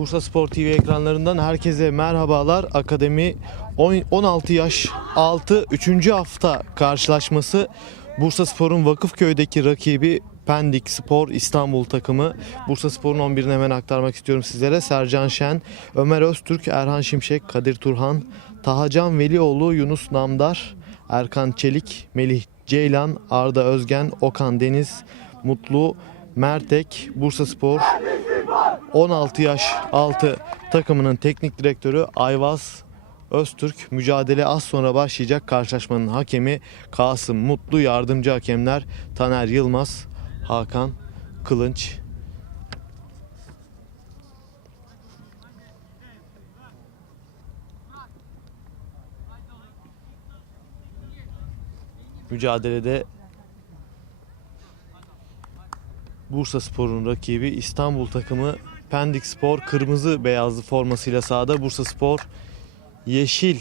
Bursa Spor TV ekranlarından herkese merhabalar. Akademi on- 16 yaş altı 3. hafta karşılaşması Bursa Spor'un Vakıfköy'deki rakibi Pendik Spor İstanbul takımı. Bursa Spor'un 11'ini hemen aktarmak istiyorum sizlere. Sercan Şen, Ömer Öztürk, Erhan Şimşek, Kadir Turhan, Tahacan Velioğlu, Yunus Namdar, Erkan Çelik, Melih Ceylan, Arda Özgen, Okan Deniz, Mutlu Mertek, Bursa Spor 16 yaş altı takımının teknik direktörü Ayvaz Öztürk. Mücadele az sonra başlayacak karşılaşmanın hakemi Kasım Mutlu yardımcı hakemler Taner Yılmaz Hakan Kılınç. Mücadelede Bursa Spor'un rakibi İstanbul takımı Pendik Spor kırmızı beyazlı formasıyla sahada. Bursa Spor yeşil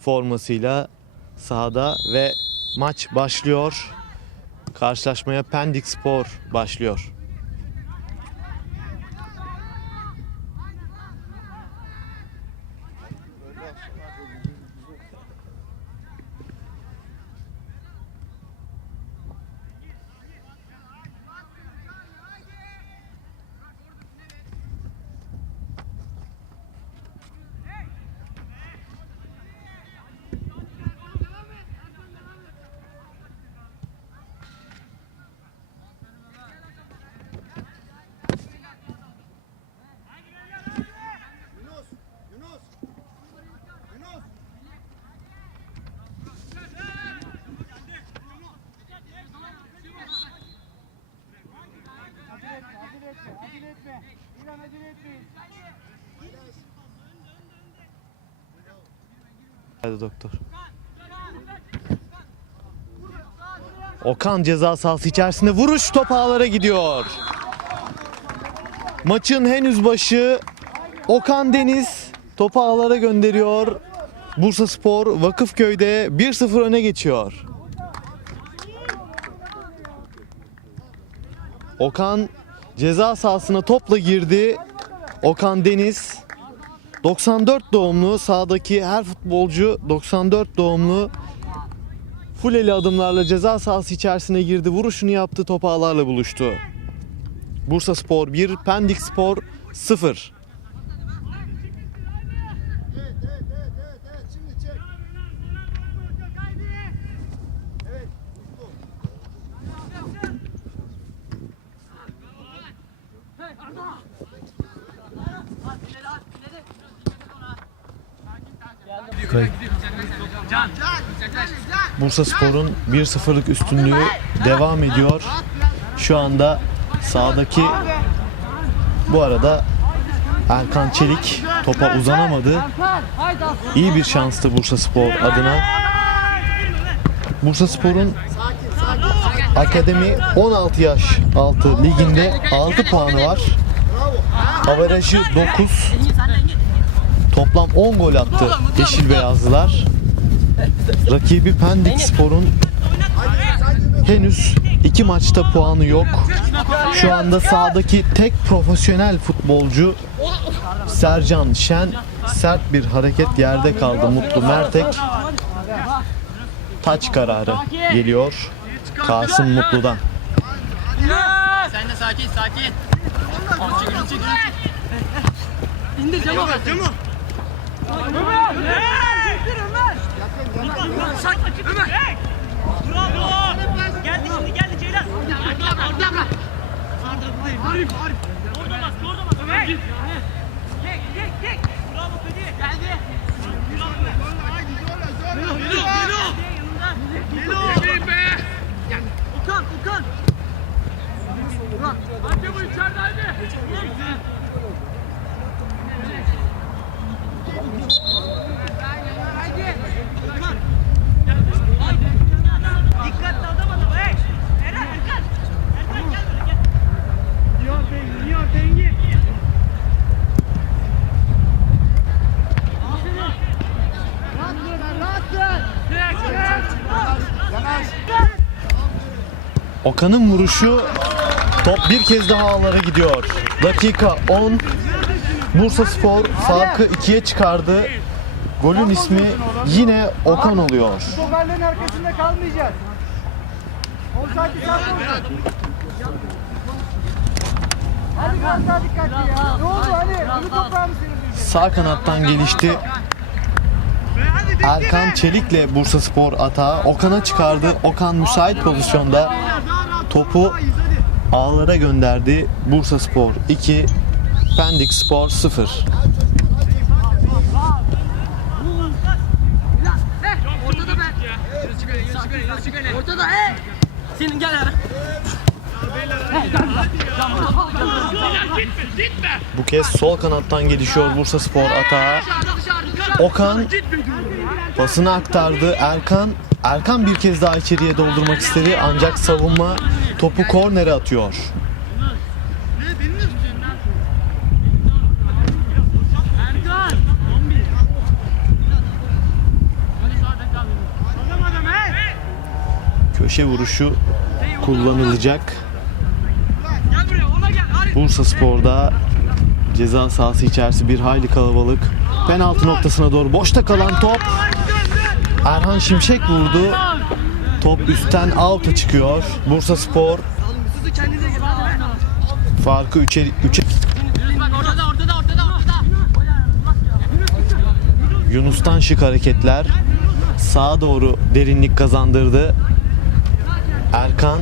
formasıyla sahada ve maç başlıyor. Karşılaşmaya Pendik Spor başlıyor. Hadi doktor. Okan ceza sahası içerisinde vuruş top ağlara gidiyor. Maçın henüz başı Okan Deniz topu ağlara gönderiyor. Bursa Spor Vakıfköy'de 1-0 öne geçiyor. Okan ceza sahasına topla girdi. Okan Deniz 94 doğumlu sahadaki her futbolcu 94 doğumlu fuleli adımlarla ceza sahası içerisine girdi. Vuruşunu yaptı top ağlarla buluştu. Bursa Spor 1, Pendik Spor 0. Evet, evet, evet, evet, evet. Şimdi çek. Evet, Mutlu. Bursa Spor'un 1-0'lık üstünlüğü devam ediyor. Şu anda sahadaki bu arada Erkan Çelik topa uzanamadı. İyi bir şanstı Bursa Spor adına. Bursa Spor'un Akademi 16 yaş altı liginde 6 puanı var. Averajı 9. Toplam 10 gol attı Yeşil Beyazlılar. Rakibi Pendik Spor'un henüz iki maçta puanı yok. Şu anda sahadaki tek profesyonel futbolcu Sercan Şen sert bir hareket yerde kaldı Mutlu Mertek. Taç kararı geliyor Kasım Mutlu'dan. Sen de sakin sakin. İndir Cemo. Cemo. Hadi bu içeride hadi. Dikkatli adam adam. Hey. Eren Erkan. Erkan gel böyle gel. Nihat Engin, Nihat Engin. Rahat ver, rahat ver. Direkt direkt. Okan'ın vuruşu top bir kez daha ağlara gidiyor. Dakika 10. Bursa Spor farkı ikiye çıkardı. Golün ismi yine Okan oluyor. Stoperlerin arkasında kalmayacağız. Hadi daha dikkatli ya. Ne oldu hani? Bunu toprağı mı Sağ kanattan gelişti. Erkan Çelik'le Bursa Spor atağı Okan'a çıkardı. Okan müsait pozisyonda topu ağlara gönderdi. Bursa Spor 2, Pendik Spor 0. Ortada be. Ortada he. Senin gel. Bu kez sol kanattan gelişiyor Bursa Spor atağı. Okan pasını aktardı. Erkan Erkan bir kez daha içeriye doldurmak istedi ancak savunma topu kornere atıyor. Erkan. 11. Hadi sağdan kal. Anlamadım he. Köşe vuruşu kullanılacak. Bursa Spor'da ceza sahası içerisi bir hayli kalabalık. Penaltı noktasına doğru boşta kalan top. Erhan Şimşek vurdu. Top üstten out'a çıkıyor. Bursa Spor farkı 3'e 3'e Bak ortada ortada ortada ortada. Yunus'tan şık hareketler. Sağa doğru derinlik kazandırdı. Erkan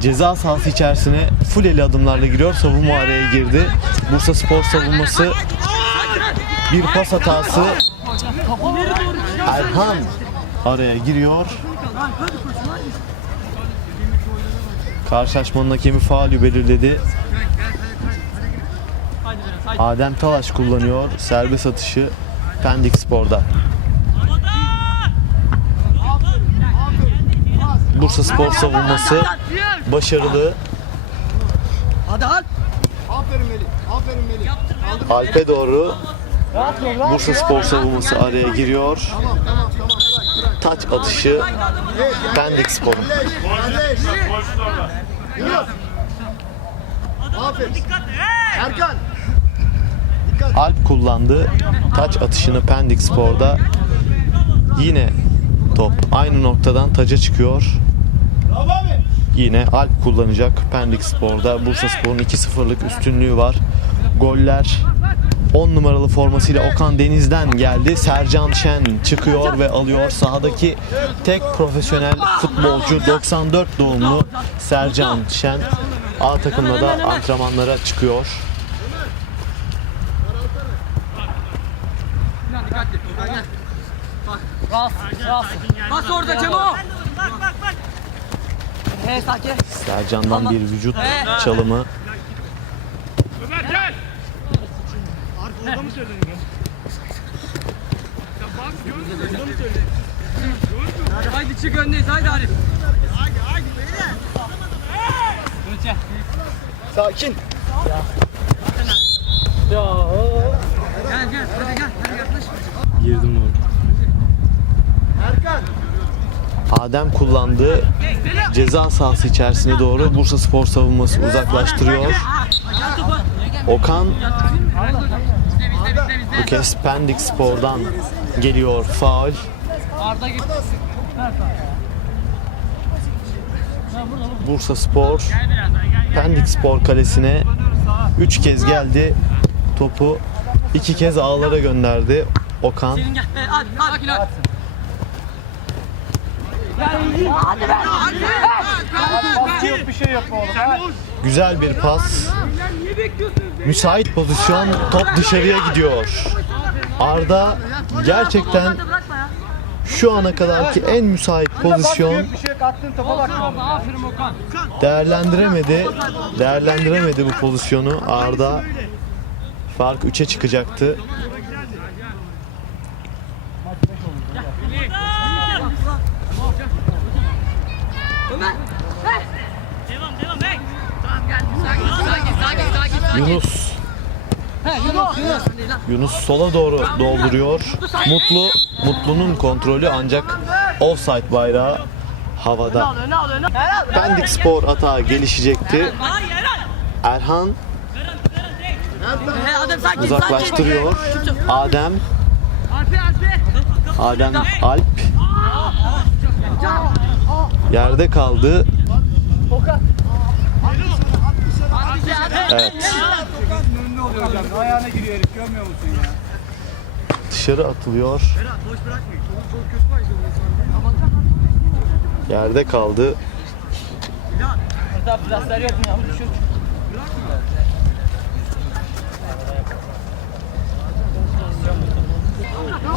ceza sahası içerisine full eli adımlarla giriyor. Savunma araya girdi. Bursa Spor savunması bir pas hatası. Erhan araya giriyor. Karşılaşmanın hakemi faulü belirledi. Adem Talaş kullanıyor. Serbest atışı Pendik Spor'da. Bursa Spor savunması başarılı. Hadi al. Aferin Melih. Aferin Melih. Alp'e doğru Bursa Spor savunması araya giriyor. Taç atışı Pendik Spor'un. Alp kullandı. Taç atışını Pendik Spor'da. Yine top aynı noktadan taca çıkıyor. Yine Alp kullanacak Pendik Spor'da. Bursa Spor'un 2-0'lık üstünlüğü var. Goller 10 numaralı formasıyla Okan Deniz'den geldi. Sercan Şen çıkıyor ve alıyor. Sahadaki tek profesyonel futbolcu 94 doğumlu Sercan Şen A takımla da antrenmanlara çıkıyor. Bas orada Cemo. Bak bak bak. Sercan'dan bir vücut çalımı. Ömer gel. Haydi çık öndeyiz haydi Arif. Haydi haydi beyler. Sakin. Gel gel hadi gel hadi yaklaş. Girdim orada. Erkan. Adem kullandı. Ceza sahası içerisine doğru Bursa Spor savunması uzaklaştırıyor. Okan kez Pendik Spor'dan geliyor faul. Bursa Spor. Pendik Spor kalesine 3 kez geldi. Topu 2 kez ağlara gönderdi. Okan yok bir oğlum. Müsait pozisyon top dışarıya gidiyor. Arda gerçekten şu ana kadarki en müsait pozisyon değerlendiremedi. Değerlendiremedi bu pozisyonu Arda. Fark 3'e çıkacaktı. Ömer. Yunus Yunus sola doğru dolduruyor. Mutlu Mutlu'nun kontrolü ancak offside bayrağı havada. Pendik Spor atağa gelişecekti. Erhan uzaklaştırıyor. Adem. Adem Alp yerde kaldı. Evet. Önünde oluyor hocam. Ayağına giriyor herif görmüyor musun ya? Dışarı atılıyor. Yerde kaldı. Yok mu ya? Bu düşük.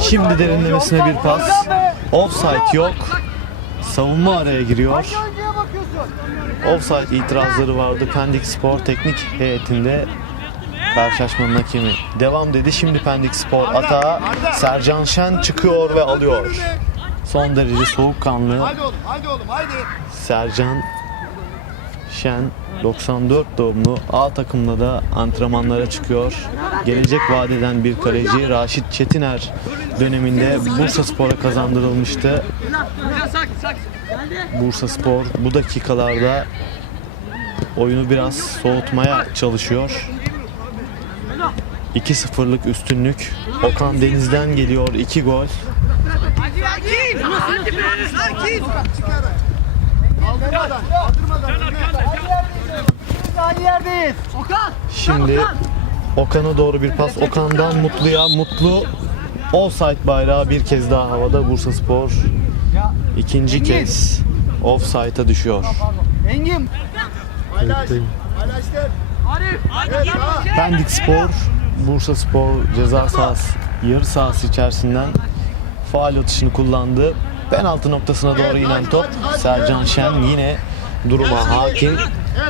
Şimdi derinlemesine bir pas. Offside yok. Savunma araya giriyor. Offside itirazları vardı. Pendik Spor teknik heyetinde karşılaşmanın hakemi. Devam dedi. Şimdi Pendik Spor atağa Sercan Şen çıkıyor ve alıyor. Son derece soğukkanlı Hadi oğlum hadi oğlum hadi. Sercan Şen 94 doğumlu A takımla da antrenmanlara çıkıyor. Gelecek vadeden bir kaleci Raşit Çetiner döneminde Bursa Spor'a kazandırılmıştı. Sakin sakin. Bursa Spor bu dakikalarda oyunu biraz soğutmaya çalışıyor. 2-0'lık üstünlük. Okan Deniz'den geliyor 2 gol. Sakin. Be sakin. Kaldırmadan. Kaldırmadan. Biz aynı yerdeyiz. Okan. Şimdi Okan'a doğru bir pas. Okan'dan Mutlu'ya. Mutlu offside bayrağı bir kez daha havada. Bursa Spor ikinci kez offside'a düşüyor. Engin. Paylaş. Paylaştır. Arif. Pendik Spor, Bursa Spor ceza sahası, yarı sahası içerisinden faal atışını kullandı. Penaltı noktasına doğru inen top. Sercan Şen yine duruma hakim.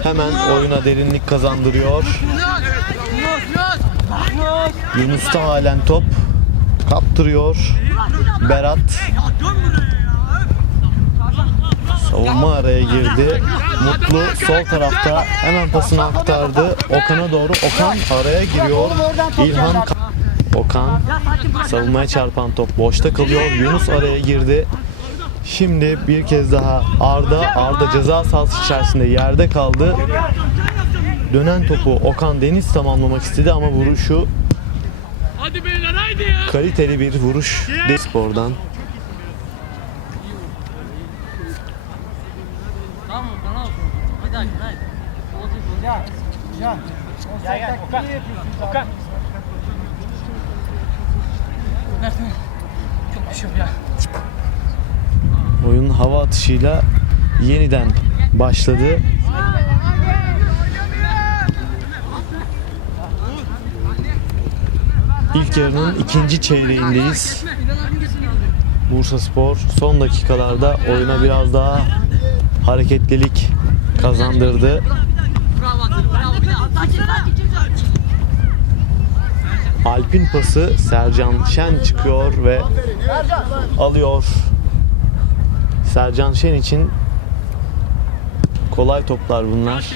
Hemen oyuna derinlik kazandırıyor. Yunus Yunus. Yunus. Yunus'ta halen top. Kaptırıyor. Berat savunma araya girdi. Mutlu sol tarafta hemen pasını aktardı. Okan'a doğru. Okan araya giriyor. İlhan Okan savunmaya çarpan top boşta kalıyor. Yunus araya girdi. Şimdi bir kez daha Arda, Arda ceza sahası içerisinde yerde kaldı. Dönen topu Okan Deniz tamamlamak istedi ama vuruşu Hadi beyler haydi ya. kaliteli bir vuruş spordan. Çok düşüyor ya. Oyun hava atışıyla yeniden başladı. İlk yarının ikinci çeyreğindeyiz. Bursa Spor son dakikalarda oyuna biraz daha hareketlilik kazandırdı. Alp'in pası Sercan Şen çıkıyor ve alıyor. Sercan Şen için kolay toplar bunlar.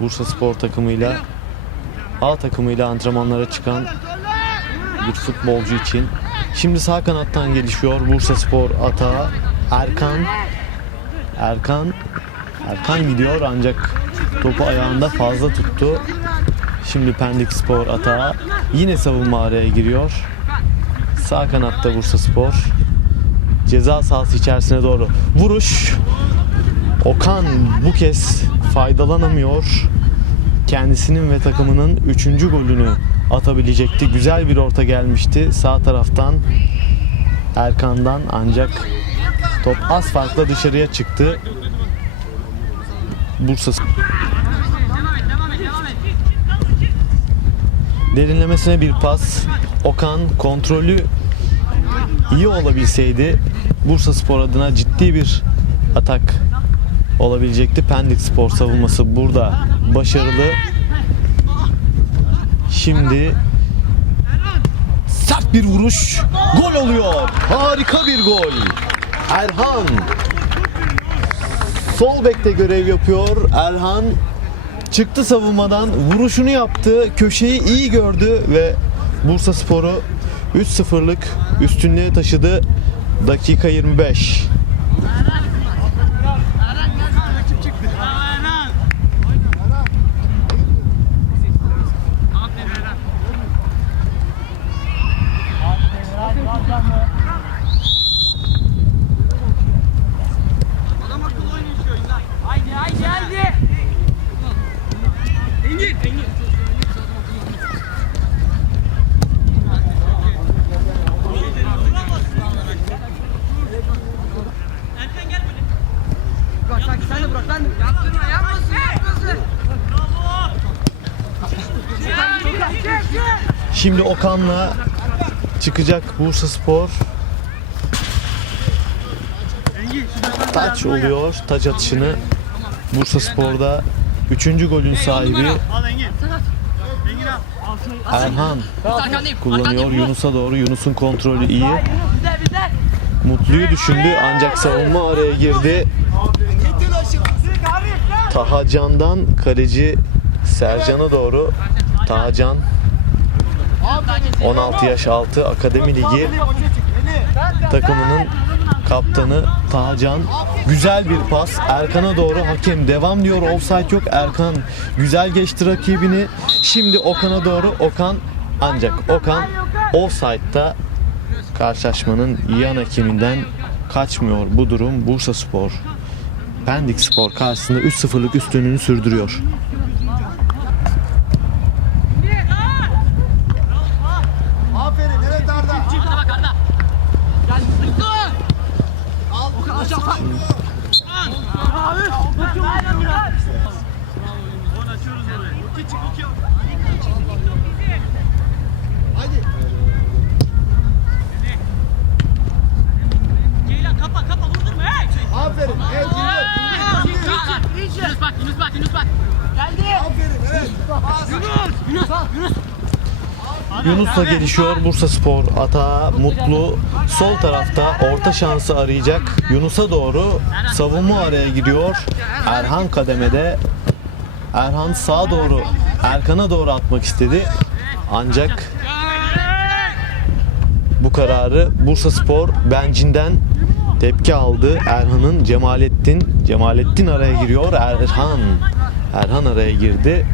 Bursa Spor takımıyla A takımıyla antrenmanlara çıkan bir futbolcu için. Şimdi sağ kanattan gelişiyor Bursa Spor atağı. Erkan Erkan Erkan gidiyor ancak topu ayağında fazla tuttu. Şimdi Pendik Spor atağı. Yine savunma araya giriyor. Sağ kanatta Bursa Spor. Ceza sahası içerisine doğru. Vuruş. Okan bu kez faydalanamıyor. Kendisinin ve takımının 3. golünü atabilecekti. Güzel bir orta gelmişti sağ taraftan Erkan'dan ancak top az farkla dışarıya çıktı. Bursa Derinlemesine bir pas. Okan kontrolü iyi olabilseydi Bursa Spor adına ciddi bir atak olabilecekti. Pendik Spor savunması burada başarılı. Şimdi sert bir vuruş. Gol oluyor. Harika bir gol. Erhan sol bekte görev yapıyor. Erhan çıktı savunmadan vuruşunu yaptı. Köşeyi iyi gördü ve Bursa Spor'u 3-0'lık üstünlüğe taşıdı. Dakika 25. Haydi haydi haydi. Engin. Engin. Erken gel böyle. Bırak sanki sen de bırak ben de. Yaptırma yapmasın yapmasın. Bravo. Çek çek çek. Okan'la çıkacak Bursa Spor. Taç oluyor. Taç atışını Bursa Spor'da 3. golün sahibi. Erhan kullanıyor. Yunus'a doğru. Yunus'un kontrolü iyi. Mutlu'yu düşündü ancak savunma araya girdi. Tahacan'dan kaleci Sercan'a doğru. Tahacan 16 yaş altı Akademi Ligi takımının kaptanı Tahacan. Güzel bir pas. Erkan'a doğru hakem devam diyor. Offside yok. Erkan güzel geçti rakibini. Şimdi Okan'a doğru. Okan ancak Okan offside'da karşılaşmanın yan hakeminden kaçmıyor. Bu durum Bursa Spor. Pendik Spor karşısında 3-0'lık üstünlüğünü sürdürüyor. Aferin evet Arda. Arda bak Arda. Gel. Dur. Al. Aşağı sağ. Abi. Onu açıyoruz oraya. Uki çık uki. Hadi. Ceylan kapa kapa vurdurma hey. Aferin. Evet Yunus. Yunus Yunus. Yunus'la gelişiyor Bursa Spor. Ata Mutlu sol tarafta orta şansı arayacak. Yunus'a doğru savunma araya giriyor. Erhan kademede. Erhan sağa doğru Erkan'a doğru atmak istedi. Ancak bu kararı Bursa Spor bencinden tepki aldı. Erhan'ın Cemalettin Cemalettin araya giriyor. Erhan Erhan araya girdi.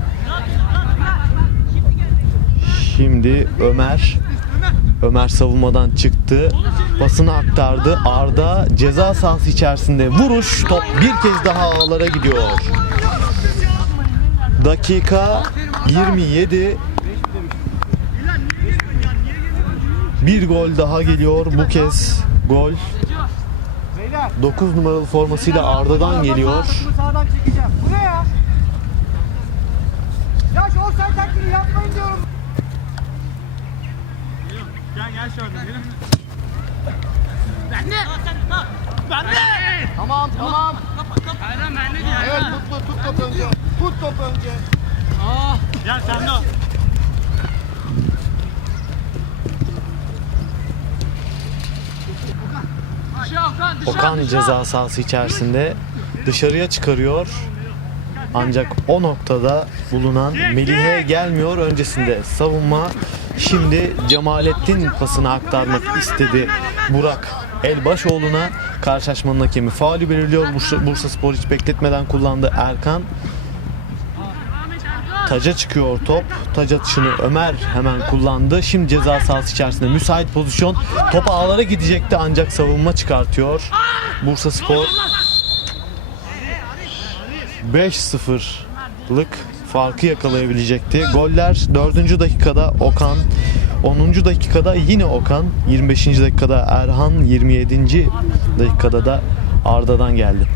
Şimdi Ömer Ömer savunmadan çıktı. Pasını aktardı. Arda ceza sahası içerisinde vuruş. Top bir kez daha ağlara gidiyor. Dakika 27. Bir gol daha geliyor. Bu kez gol Beyler. 9 numaralı formasıyla Arda'dan geliyor. Topu sağdan çekeceğim. Buraya. Ya şu offside taklidi yapmayın diyorum. Gel gel şu anda. Bende. Bende. Tamam o. Dışarı Okan ceza sahası içerisinde dışarıya çıkarıyor. Ancak o noktada bulunan Melih'e gelmiyor öncesinde savunma. Şimdi Cemalettin pasını aktarmak istedi. Burak Elbaşoğlu'na karşılaşmanın hakemi faulü belirliyor. Bursa, Spor hiç bekletmeden kullandı Erkan. Taca çıkıyor top. Taç atışını Ömer hemen kullandı. Şimdi ceza sahası içerisinde müsait pozisyon. Top ağlara gidecekti ancak savunma çıkartıyor. Bursa Spor 5-0'lık farkı yakalayabilecekti. Goller 4. dakikada Okan, 10. dakikada yine Okan, 25. dakikada Erhan, 27. dakikada da Arda'dan geldi.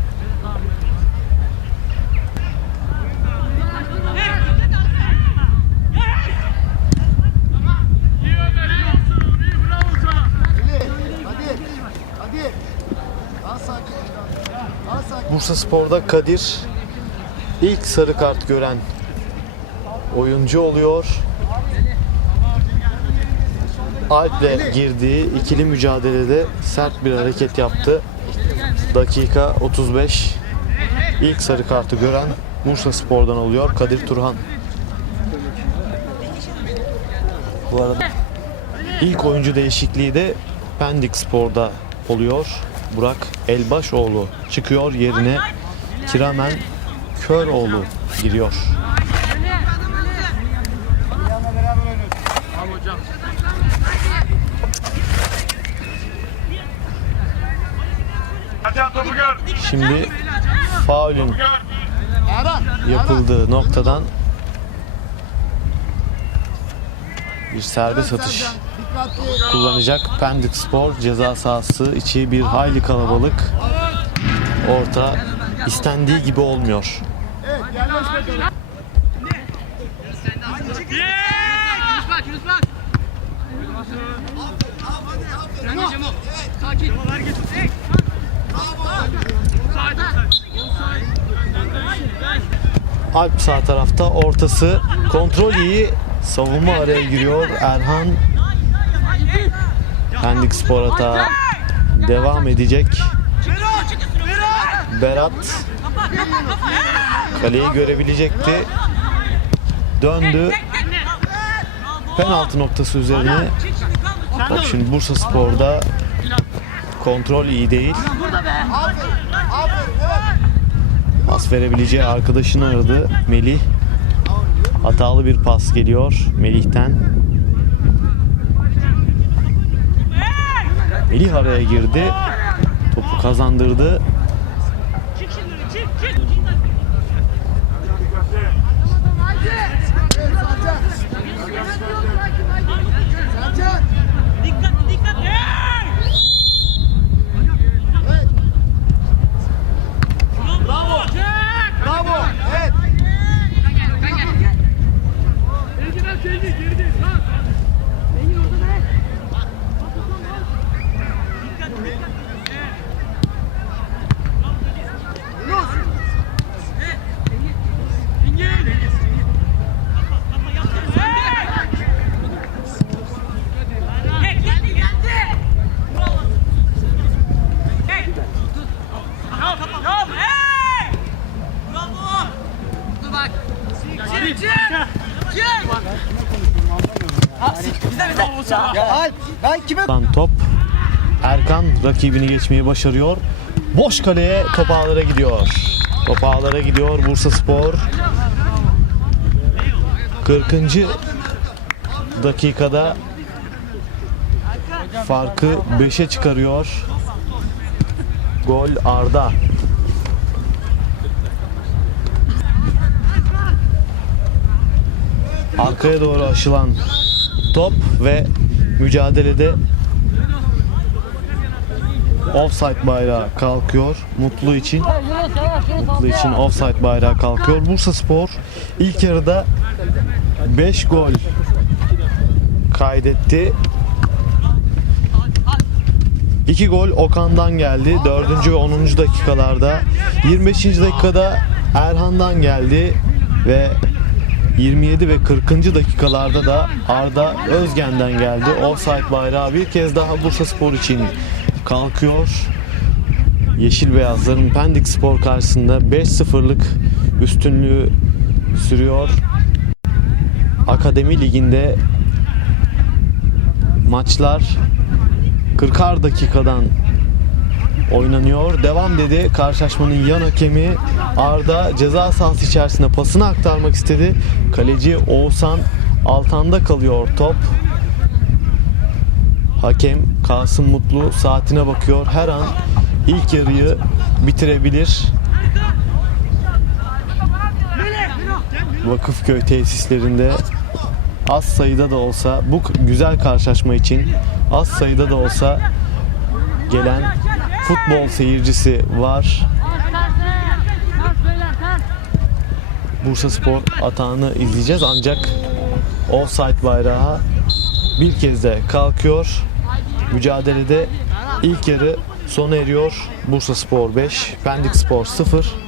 Bursa Spor'da Kadir ilk sarı kart gören oyuncu oluyor. Alp'le girdiği ikili mücadelede sert bir hareket yaptı. Dakika 35. İlk sarı kartı gören Bursa Spor'dan oluyor Kadir Turhan. Bu arada ilk oyuncu değişikliği de Pendik Spor'da oluyor. Burak Elbaşoğlu çıkıyor yerine Kiramen Köroğlu giriyor. Şimdi faulün yapıldığı noktadan bir serbest atış kullanacak. Pendik Spor ceza sahası içi bir hayli kalabalık. Orta istendiği gibi olmuyor. Yunus Alp sağ tarafta ortası kontrol iyi. Savunma araya giriyor. Erhan Pendik Spor hata devam edecek. Berat kaleyi görebilecekti. Döndü. Penaltı noktası üzerine. Top şimdi Bursa Spor'da kontrol iyi değil. Pas verebileceği arkadaşını aradı Melih. Hatalı bir pas geliyor Melih'ten. Melih araya girdi. Topu kazandırdı. Bravo. Evet. Dur bak. Çık çık. Çık. Bize bize. Ya Alp ben kime Lan top Erkan rakibini geçmeyi başarıyor. Boş kaleye top ağlara gidiyor. Top ağlara gidiyor Bursa Spor. 40. dakikada farkı 5'e çıkarıyor. Gol Arda. Arkaya doğru aşılan top ve mücadelede offside bayrağı kalkıyor. Mutlu için Mutlu için offside bayrağı kalkıyor. Bursa Spor ilk yarıda 5 gol kaydetti. 2 gol Okan'dan geldi. 4. ve 10. dakikalarda. 25. dakikada Erhan'dan geldi ve 27 ve 40. dakikalarda da Arda Özgen'den geldi. Offside bayrağı bir kez daha Bursa Spor için kalkıyor. Yeşil Beyazların Pendik Spor karşısında 5-0'lık üstünlüğü sürüyor. Akademi Ligi'nde maçlar 40'ar dakikadan oynanıyor. Devam dedi. Karşılaşmanın yan hakemi Arda ceza sahası içerisinde pasını aktarmak istedi. Kaleci Oğuzhan Altan'da kalıyor top. Hakem Kasım Mutlu saatine bakıyor. Her an ilk yarıyı bitirebilir. Vakıfköy tesislerinde az sayıda da olsa bu güzel karşılaşma için az sayıda da olsa gelen futbol seyircisi var. Bursa Spor atağını izleyeceğiz ancak offside bayrağı bir kez de kalkıyor. Mücadelede ilk yarı sona eriyor. Bursa Spor 5, Pendik Spor 0.